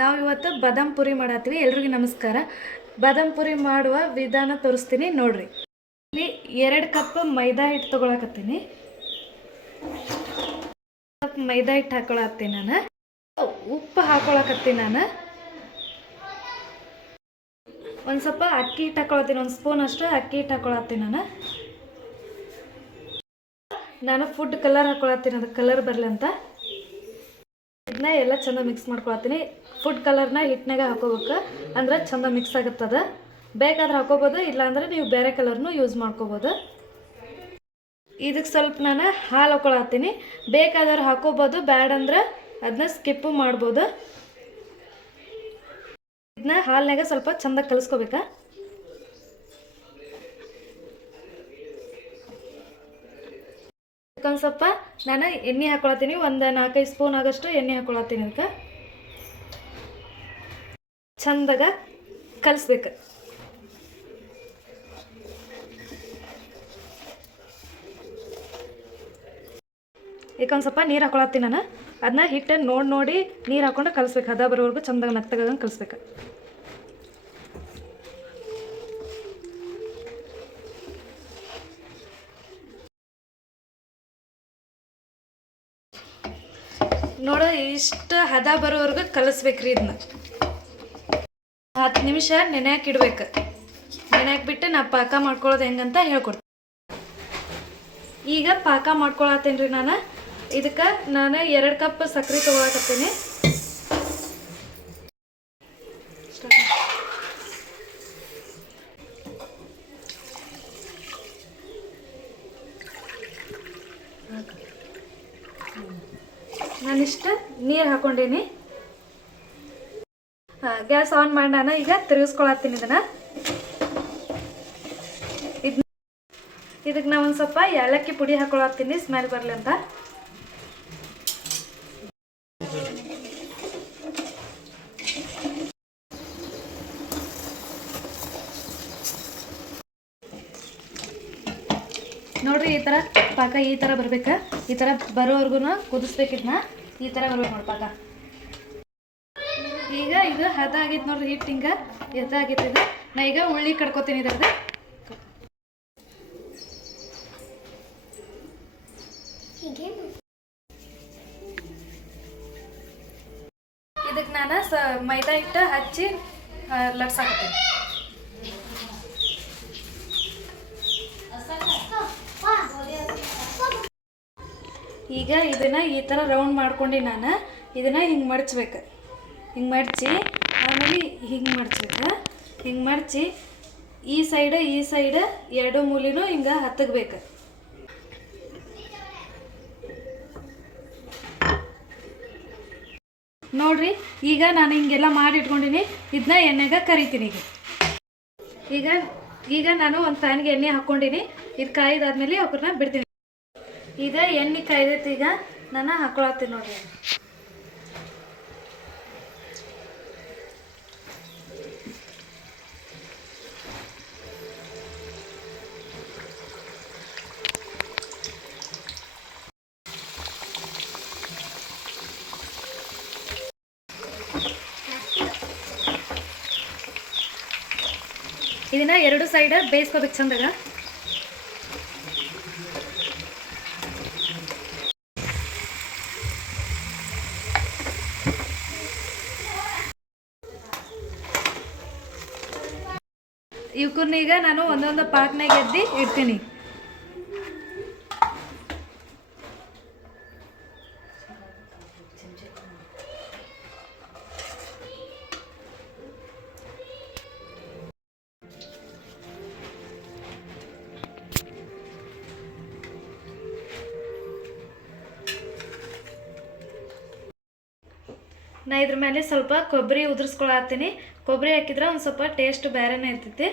ನಾವು ಇವತ್ತು ಬಾದಾಮ್ ಪುರಿ ಮಾಡತ್ತೀವಿ. ಎಲ್ರಿಗೂ ನಮಸ್ಕಾರ. ಬಾದಾಮ್ ಪುರಿ ಮಾಡುವ ವಿಧಾನ ತೋರಿಸ್ತೀನಿ ನೋಡ್ರಿ. ಇಲ್ಲಿ 2 ಕಪ್ ಮೈದಾ ಹಿಟ್ಟು ತೊಗೊಳಕತ್ತೀನಿ. ಮೈದಾ ಹಿಟ್ಟು ಹಾಕೊಳತ್ತೀನಿ ನಾನು. ಉಪ್ಪು ಹಾಕೊಳಕತ್ತೀನಿ ನಾನು. ಒಂದು ಸ್ವಲ್ಪ ಅಕ್ಕಿ ಹಿಟ್ಟು ಹಾಕೊಳತ್ತೀನಿ, 1 ಸ್ಪೂನ್ ಅಷ್ಟು ಅಕ್ಕಿ ಹಿಟ್ಟು ಹಾಕೊಳತ್ತೀನಿ ನಾನು ಫುಡ್ ಕಲರ್ ಹಾಕೊಳತ್ತೀನಿ, ಅದು ಕಲರ್ ಬರಲಿ ಅಂತ. ಇದನ್ನ ಎಲ್ಲ ಚಂದ ಮಿಕ್ಸ್ ಮಾಡ್ಕೊಳತ್ತೀನಿ. ಫುಡ್ ಕಲರ್ನ ಹಿಟ್ಟಿನಾಗ ಹಾಕೋಬೇಕು, ಅಂದ್ರೆ ಚಂದ ಮಿಕ್ಸ್ ಆಗುತ್ತದೆ. ಬೇಕಾದ್ರೆ ಹಾಕೋಬೋದು, ಇಲ್ಲಾಂದ್ರೆ ನೀವು ಬೇರೆ ಕಲರ್ನು ಯೂಸ್ ಮಾಡ್ಕೋಬೋದು. ಇದಕ್ಕೆ ಸ್ವಲ್ಪ ನಾನು ಹಾಲು ಹಾಕೊಳತ್ತೀನಿ. ಬೇಕಾದ್ರೆ ಹಾಕೋಬೋದು, ಬ್ಯಾಡ್ ಅಂದ್ರೆ ಅದನ್ನ ಸ್ಕಿಪ್ಪು ಮಾಡ್ಬೋದು. ಇದನ್ನ ಹಾಲಿನಾಗ ಸ್ವಲ್ಪ ಚಂದ ಕಲಿಸ್ಕೋಬೇಕಾ. ಒಂದು ಸ್ವಲ್ಪ ನಾನು ಎಣ್ಣೆ ಹಾಕೊಳತ್ತೀನಿ, ಒಂದು 4-5 ಸ್ಪೂನ್ ಆಗೋಷ್ಟು ಎಣ್ಣೆ ಹಾಕೊಳತ್ತೀನಿ. ಅದಕ್ಕೆ ಚಂದಾಗ ಕಲಿಸ್ಬೇಕು. ಒಂದು ಸ್ವಲ್ಪ ನೀರು ಹಾಕೊಳತ್ತೀನಿ ನಾನು. ಅದನ್ನ ಹಿಟ್ಟನ್ನು ನೋಡಿ ನೀರು ಹಾಕೊಂಡು ಕಲಿಸ್ಬೇಕು. ಹದ ಬರೋವರೆಗೂ ಚಂದಾಗ ಮೆತ್ತಗಾಗಂಗೆ ಕಲಿಸ್ಬೇಕು. ನೋಡೋ ಇಷ್ಟು ಹದ ಬರೋವರೆಗೂ ಕಲಿಸ್ಬೇಕ್ರಿ. ಇದನ್ನ 10 ನಿಮಿಷ ನೆನೆಯಾಕಿಡ್ಬೇಕು. ನೆನೆಯಾಕ್ಬಿಟ್ಟು ನಾ ಪಾಕ ಮಾಡ್ಕೊಳ್ಳೋದು ಹೆಂಗಂತ ಹೇಳ್ಕೊಡ್ತೀನಿ. ಈಗ ಪಾಕ ಮಾಡ್ಕೊಳತ್ತೀನಿ ರೀ ನಾನು. ಇದಕ್ಕೆ ನಾನು 2 ಕಪ್ ಸಕ್ಕರೆ ತೊಗೊಳಕತ್ತೀನಿ. ನಾನಿಷ್ಟು ನೀರು ಹಾಕೊಂಡೀನಿ. ಗ್ಯಾಸ್ ಆನ್ ಮಾಡಿ ನಾನು ಈಗ ತಿರುಗಿಸ್ಕೊಳತ್ತೀನಿ ಇದನ್ನು. ಇದಕ್ಕೆ ನಾನು ಒಂದು ಸ್ವಲ್ಪ ಏಲಕ್ಕಿ ಪುಡಿ ಹಾಕೊಳತ್ತೀನಿ, ಸ್ಮೆಲ್ ಬರಲಿ ಅಂತ. ನೋಡ್ರಿ, ಈ ಥರ ಪಾಕ ಈ ಥರ ಬರ್ಬೇಕು. ಈ ಥರ ಬರೋವರೆಗೂ ಕುದಿಸ್ಬೇಕು. ಇದನ್ನ ಈ ಥರ ಬರ್ಬೇಕು ನೋಡಿ ಪಾಕ. ಈಗ ಇದು ಹದ ಆಗೈತೆ ನೋಡ್ರಿ, ಹಿಟ್ಟು ಹಿಂಗೆ ಹದ ಆಗೈತೆ. ಇದು ನಾ ಈಗ ಉಳ್ಳಿ ಕಡ್ಕೊತೀನಿ ಇದ್ರದ್ದು. ಇದಕ್ಕೆ ನಾನು ಮೈದಾ ಹಿಟ್ಟು ಹಚ್ಚಿ ಲಟ್ಸಾಕತ್ತೀನಿ. ಈಗ ಇದನ್ನು ಈ ಥರ ರೌಂಡ್ ಮಾಡ್ಕೊಂಡು ನಾನು ಇದನ್ನು ಹಿಂಗೆ ಮಡಚ್ಬೇಕು. ಹಿಂಗೆ ಮಡಚಿ ಆಮೇಲೆ ಹಿಂಗೆ ಮಡಚ್ಬೇಕು. ಹಿಂಗೆ ಮಡಚಿ ಈ ಸೈಡ್ 2 ಮೂಲೆನೂ ಹಿಂಗೆ ಹತ್ತಗಬೇಕು. ನೋಡ್ರಿ, ಈಗ ನಾನು ಹಿಂಗೆಲ್ಲ ಮಾಡಿ ಇಟ್ಕೊಂಡಿನಿ. ಇದನ್ನ ಎಣ್ಣೆಗೆ ಕರಿತೀನಿ. ಈಗ ನಾನು ಒಂದು ಪ್ಯಾನ್ಗೆ ಎಣ್ಣೆ ಹಾಕ್ಕೊಂಡಿನಿ. ಇದು ಕಾಯ್ದಾದ್ಮೇಲೆ ಅವ್ರನ್ನ ಬಿಡ್ತೀನಿ. ಈಗ ಎಣ್ಣೆ ಕಾಯ್ದೈತಿ, ಈಗ ನಾನು ಹಾಕೊಳತ್ತೀನಿ ನೋಡ್ರಿ. ಇದನ್ನ 2 ಸೈಡ್ ಬೇಯಿಸ್ಕೋಬೇಕು ಚಂದಾಗ. ಇವಕ್ಕನ್ನ ಈಗ ನಾನು ಒಂದೊಂದು ಪಾಕ್ನಾಗ ಎದ್ದು ಇಡ್ತೀನಿ. ನಾ ಇದ್ರ ಮೇಲೆ ಸ್ವಲ್ಪ ಕೊಬ್ಬರಿ ಉದುರಿಸ್ಕೊಳತ್ತೀನಿ. ಕೊಬ್ಬರಿ ಹಾಕಿದ್ರೆ ಒಂದು ಸ್ವಲ್ಪ ಟೇಸ್ಟ್ ಬೇರೆನೇ ಇರ್ತೈತಿ.